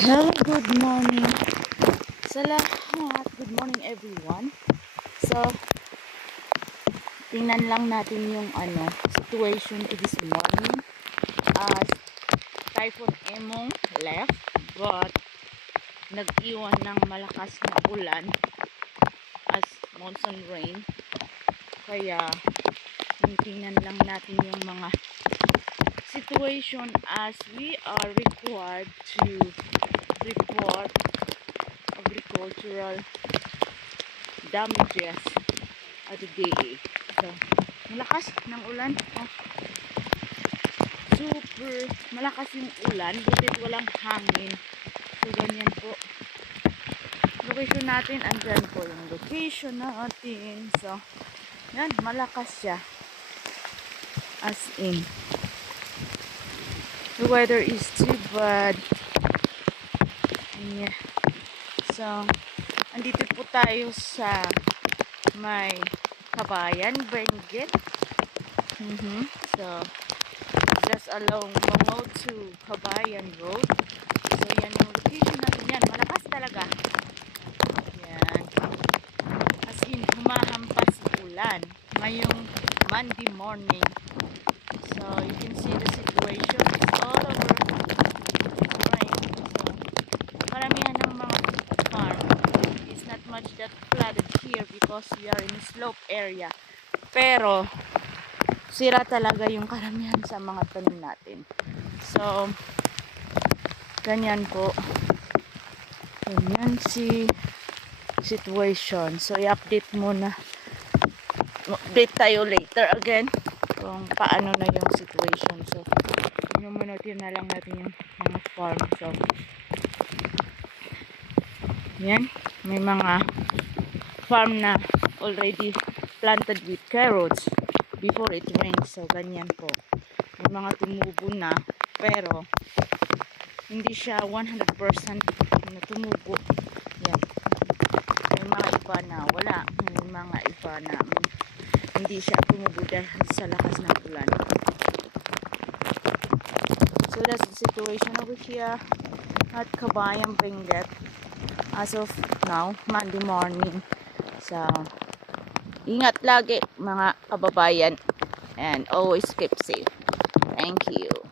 Hello, good morning sa lahat. Good morning everyone. So, tingnan lang natin yung situation to this morning. As Typhoon Emong left, but nag-iwan ng malakas na ulan as monsoon rain. Kaya, tingnan lang natin yung mga situation as we are required to report agricultural damages at the day. So, malakas ng ulan. Super malakas yung ulan, butit walang hangin. So, ganyan po. Location natin, andyan po yung location natin. So, yan, malakas siya. As in, the weather is too bad. Yeah. So, andito po tayo sa may Kabayan, Benguet. So, just along Mongo to Kabayan Road. So, yan yung location natin yan. Malakas talaga. Yan. As in, humahampas ulan. Ngayong Monday morning. So, you can see the situation is all over. It's rain. So, maramihan ng mga farm. It's not much that flooded here because we are in a slope area. Pero, sira talaga yung karamihan sa mga tanim natin. So, ganyan po. Ganyan si situation. So, i-update muna. Update tayo later again kung paano na yung situation. So, minunutin na lang natin yung mga farm. So, yan. May mga farm na already planted with carrots before it rains. So, ganyan po. May mga tumubo na, pero hindi siya 100% na tumubo. Yan. May mga iba na wala. May mga iba na hindi siya tumubo dahil sa lakas ng ulan. So, that's the situation over here at Kabayan, Benguet as of now, Monday morning. So, ingat lagi mga kababayan and always keep safe. Thank you.